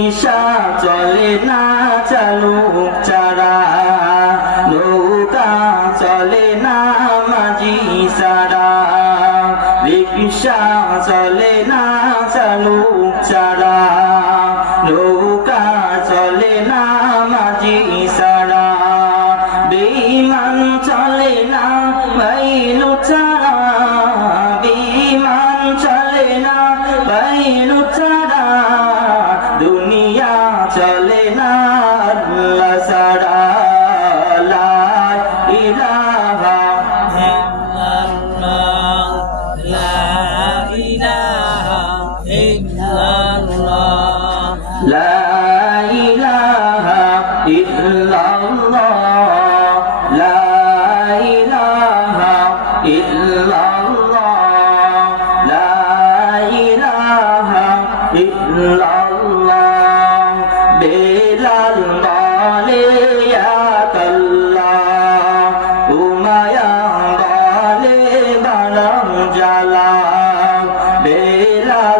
রিকশা চলে না চালুক চারা, নৌকা চলে না মাঝি সারা। রিকশা চলে না চালুক চারা, নৌকা চলে না মাঝি সারা। বেঈমান চলে না বাইলু ছাড়া, বেঈমান চলে না বাইলু ছাড়া। দুনিয়া চলে না আল্লাহ ছাড়া। লা ইলাহা ইল্লাল্লাহ, লা ইলাহা ইল্লাল্লাহ, লা ইলাহা ইল্লাল্লাহ, লা ইলাহা ইল্লাল্লাহ, লা ইলাহা ইল্লাল্লাহ। বেলাল বলে ইয়া আল্লাহ, উমায়া বলে বারাম জালা। বেলাল